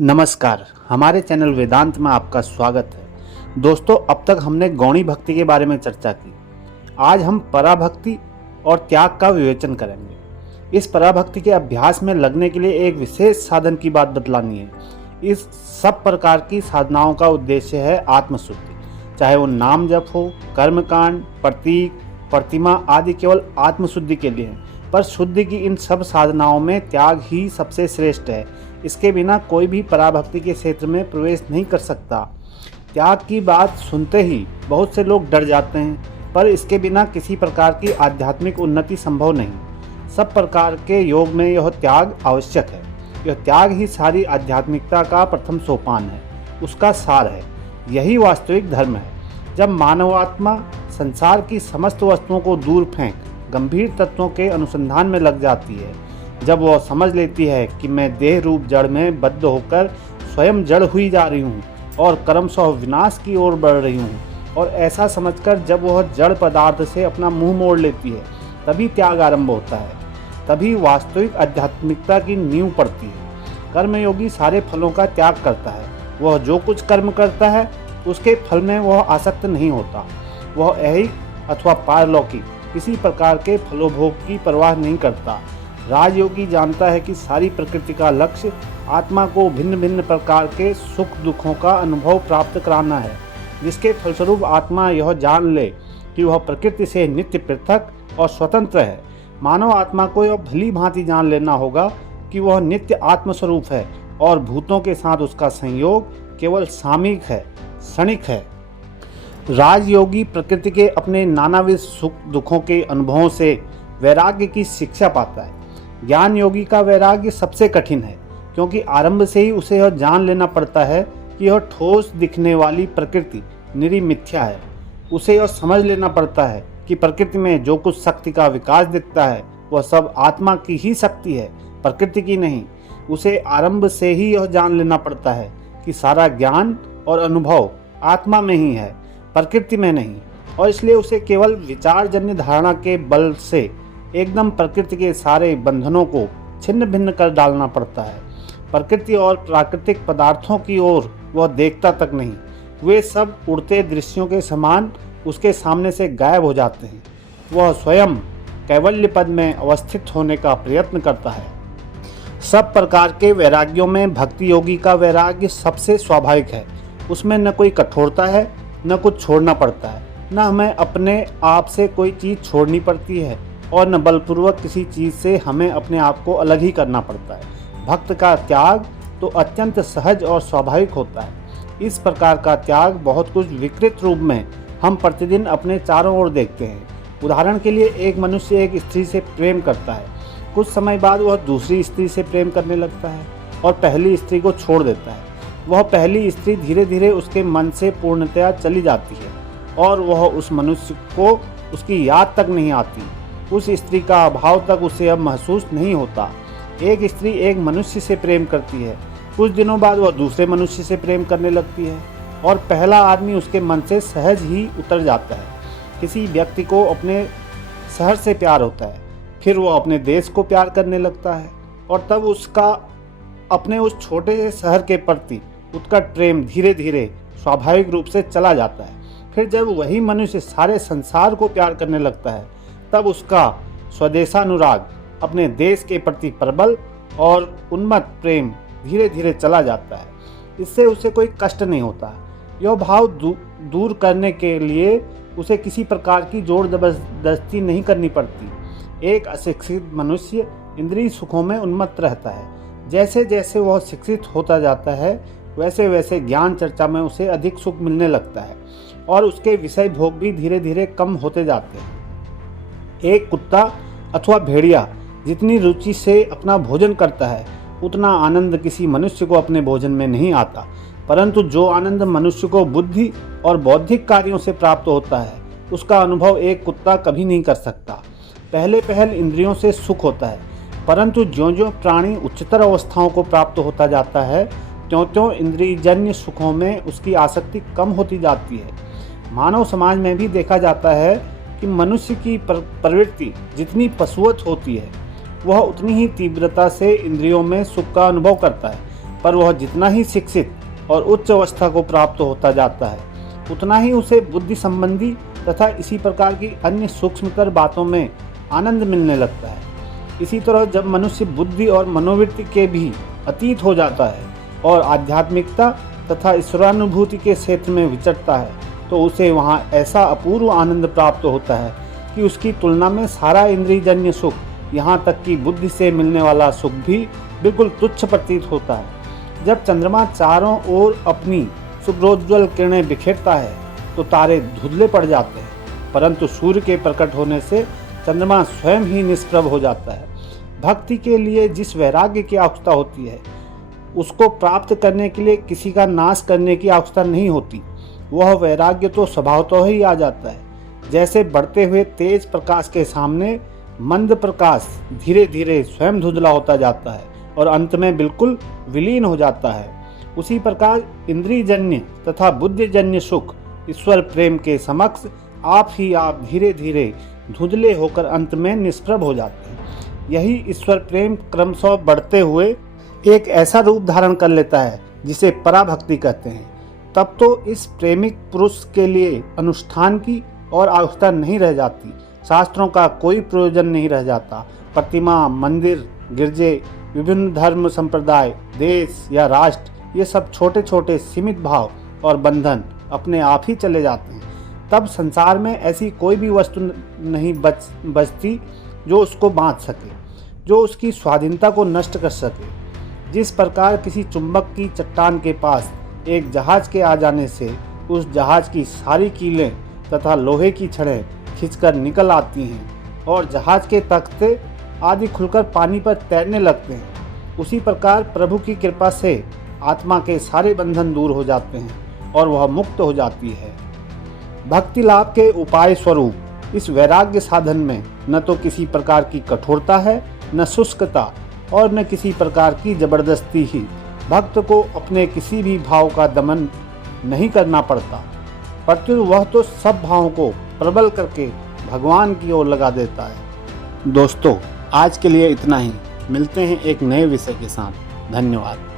नमस्कार, हमारे चैनल वेदांत में आपका स्वागत है। दोस्तों, अब तक हमने गौणी भक्ति के बारे में चर्चा की। आज हम पराभक्ति और त्याग का विवेचन करेंगे। इस पराभक्ति के अभ्यास में लगने के लिए एक विशेष साधन की बात बतलानी है। इस सब प्रकार की साधनाओं का उद्देश्य है आत्मशुद्धि। चाहे वो नाम जप हो, कर्मकांड, प्रतीक, प्रतिमा आदि केवल आत्मशुद्धि के लिए है, पर शुद्धि की इन सब साधनाओं में त्याग ही सबसे श्रेष्ठ है। इसके बिना कोई भी पराभक्ति के क्षेत्र में प्रवेश नहीं कर सकता। त्याग की बात सुनते ही बहुत से लोग डर जाते हैं, पर इसके बिना किसी प्रकार की आध्यात्मिक उन्नति संभव नहीं। सब प्रकार के योग में यह त्याग आवश्यक है। यह त्याग ही सारी आध्यात्मिकता का प्रथम सोपान है, उसका सार है। यही वास्तविक धर्म है। जब मानवात्मा संसार की समस्त वस्तुओं को दूर फेंक गंभीर तत्वों के अनुसंधान में लग जाती है, जब वह समझ लेती है कि मैं देह रूप जड़ में बद्ध होकर स्वयं जड़ हुई जा रही हूँ और क्रमशः विनाश की ओर बढ़ रही हूँ, और ऐसा समझकर जब वह जड़ पदार्थ से अपना मुंह मोड़ लेती है, तभी त्याग आरंभ होता है। तभी वास्तविक आध्यात्मिकता की नींव पड़ती है। कर्मयोगी सारे फलों का त्याग करता है। वह जो कुछ कर्म करता है उसके फल में वह आसक्त नहीं होता। वह ऐहिक अथवा पारलौकिक किसी प्रकार के फलोभोग की परवाह नहीं करता। राजयोगी जानता है कि सारी प्रकृति का लक्ष्य आत्मा को भिन्न भिन्न प्रकार के सुख दुखों का अनुभव प्राप्त कराना है, जिसके फलस्वरूप आत्मा यह जान ले कि वह प्रकृति से नित्य पृथक और स्वतंत्र है। मानव आत्मा को यह भली भांति जान लेना होगा कि वह नित्य आत्मस्वरूप है और भूतों के साथ उसका संयोग केवल सामयिक है, क्षणिक है। राजयोगी प्रकृति के अपने नानाविध सुख दुखों के अनुभवों से वैराग्य की शिक्षा पाता है। ज्ञान योगी का वैराग्य सबसे कठिन है, क्योंकि आरंभ से ही उसे यह जान लेना पड़ता है कि यह ठोस दिखने वाली प्रकृति निरी मिथ्या है। उसे यह समझ लेना पड़ता है कि प्रकृति में जो कुछ शक्ति का विकास दिखता है वह सब आत्मा की ही शक्ति है, प्रकृति की नहीं। उसे आरंभ से ही यह जान लेना पड़ता है कि सारा ज्ञान और अनुभव आत्मा में ही है, प्रकृति में नहीं, और इसलिए उसे केवल विचारजन्य धारणा के बल से एकदम प्रकृति के सारे बंधनों को छिन्न भिन्न कर डालना पड़ता है। प्रकृति और प्राकृतिक पदार्थों की ओर वह देखता तक नहीं। वे सब उड़ते दृश्यों के समान उसके सामने से गायब हो जाते हैं। वह स्वयं कैवल्य पद में अवस्थित होने का प्रयत्न करता है। सब प्रकार के वैराग्यों में भक्ति योगी का वैराग्य सबसे स्वाभाविक है। उसमें न कोई कठोरता है, न कुछ छोड़ना पड़ता है, न हमें अपने आप से कोई चीज़ छोड़नी पड़ती है, और न बलपूर्वक किसी चीज़ से हमें अपने आप को अलग ही करना पड़ता है। भक्त का त्याग तो अत्यंत सहज और स्वाभाविक होता है। इस प्रकार का त्याग बहुत कुछ विकृत रूप में हम प्रतिदिन अपने चारों ओर देखते हैं। उदाहरण के लिए, एक मनुष्य एक स्त्री से प्रेम करता है। कुछ समय बाद वह दूसरी स्त्री से प्रेम करने लगता है और पहली स्त्री को छोड़ देता है। वह पहली स्त्री धीरे धीरे उसके मन से पूर्णतया चली जाती है और वह उस मनुष्य को उसकी याद तक नहीं आती। उस स्त्री का अभाव तक उसे अब महसूस नहीं होता। एक स्त्री एक मनुष्य से प्रेम करती है। कुछ दिनों बाद वह दूसरे मनुष्य से प्रेम करने लगती है और पहला आदमी उसके मन से सहज ही उतर जाता है। किसी व्यक्ति को अपने शहर से प्यार होता है, फिर वह अपने देश को प्यार करने लगता है, और तब उसका अपने उस छोटे से शहर के प्रति उत्कट प्रेम धीरे धीरे स्वाभाविक रूप से चला जाता है। फिर जब वही मनुष्य सारे संसार को प्यार करने लगता है, तब उसका स्वदेशानुराग, अपने देश के प्रति प्रबल और उन्मत्त प्रेम धीरे धीरे चला जाता है। इससे उसे कोई कष्ट नहीं होता। यह भाव दूर करने के लिए उसे किसी प्रकार की जोर जबरदस्ती नहीं करनी पड़ती। एक अशिक्षित मनुष्य इंद्रिय सुखों में उन्मत्त रहता है। जैसे जैसे वह शिक्षित होता जाता है, वैसे वैसे ज्ञान चर्चा में उसे अधिक सुख मिलने लगता है और उसके विषय भोग भी धीरे धीरे कम होते जाते हैं। एक कुत्ता अथवा भेड़िया जितनी रुचि से अपना भोजन करता है, उतना आनंद किसी मनुष्य को अपने भोजन में नहीं आता। परंतु जो आनंद मनुष्य को बुद्धि और बौद्धिक कार्यों से प्राप्त होता है, उसका अनुभव एक कुत्ता कभी नहीं कर सकता। पहले पहल इंद्रियों से सुख होता है, परंतु ज्यों-ज्यों प्राणी उच्चतर अवस्थाओं को प्राप्त होता जाता है, त्यों-त्यों इंद्रियजन्य सुखों में उसकी आसक्ति कम होती जाती है। मानव समाज में भी देखा जाता है कि मनुष्य की प्रवृत्ति जितनी पशुवत होती है, वह उतनी ही तीव्रता से इंद्रियों में सुख का अनुभव करता है। पर वह जितना ही शिक्षित और उच्च अवस्था को प्राप्त होता जाता है, उतना ही उसे बुद्धि संबंधी तथा इसी प्रकार की अन्य सूक्ष्मतर बातों में आनंद मिलने लगता है। इसी तरह जब मनुष्य बुद्धि और मनोवृत्ति के भी अतीत हो जाता है और आध्यात्मिकता तथा ईश्वरानुभूति के क्षेत्र में विचरता है, तो उसे वहाँ ऐसा अपूर्व आनंद प्राप्त होता है कि उसकी तुलना में सारा इंद्रियजन्य सुख, यहाँ तक कि बुद्धि से मिलने वाला सुख भी बिल्कुल तुच्छ प्रतीत होता है। जब चंद्रमा चारों ओर अपनी शुभ्रोज्ज्वल किरणें बिखेरता है तो तारे धुंधले पड़ जाते हैं, परंतु सूर्य के प्रकट होने से चंद्रमा स्वयं ही निष्प्रभ हो जाता है। भक्ति के लिए जिस वैराग्य की आवश्यकता होती है, उसको प्राप्त करने के लिए किसी का नाश करने की आवश्यकता नहीं होती। वह वैराग्य तो स्वभावतः ही आ जाता है। जैसे बढ़ते हुए तेज प्रकाश के सामने मंद प्रकाश धीरे धीरे स्वयं धुंधला होता जाता है और अंत में बिल्कुल विलीन हो जाता है, उसी प्रकार इंद्रियजन्य तथा बुद्धिजन्य सुख ईश्वर प्रेम के समक्ष आप ही आप धीरे धीरे धुंधले होकर अंत में निष्प्रभ हो जाते हैं। यही ईश्वर प्रेम क्रमशः बढ़ते हुए एक ऐसा रूप धारण कर लेता है जिसे पराभक्ति कहते हैं। तब तो इस प्रेमिक पुरुष के लिए अनुष्ठान की और आवश्यकता नहीं रह जाती, शास्त्रों का कोई प्रयोजन नहीं रह जाता। प्रतिमा, मंदिर, गिरजे, विभिन्न धर्म संप्रदाय, देश या राष्ट्र, ये सब छोटे छोटे सीमित भाव और बंधन अपने आप ही चले जाते हैं। तब संसार में ऐसी कोई भी वस्तु नहीं बचती जो उसको बांध सके, जो उसकी स्वाधीनता को नष्ट कर सके। जिस प्रकार किसी चुंबक की चट्टान के पास एक जहाज के आ जाने से उस जहाज की सारी कीलें तथा लोहे की छड़ें खींचकर निकल आती हैं और जहाज के तख्ते आदि खुलकर पानी पर तैरने लगते हैं, उसी प्रकार प्रभु की कृपा से आत्मा के सारे बंधन दूर हो जाते हैं और वह मुक्त हो जाती है। भक्ति लाभ के उपाय स्वरूप इस वैराग्य साधन में न तो किसी प्रकार की कठोरता है, न शुष्कता और न किसी प्रकार की जबरदस्ती ही। भक्त को अपने किसी भी भाव का दमन नहीं करना पड़ता, परंतु वह तो सब भावों को प्रबल करके भगवान की ओर लगा देता है। दोस्तों, आज के लिए इतना ही। मिलते हैं एक नए विषय के साथ। धन्यवाद।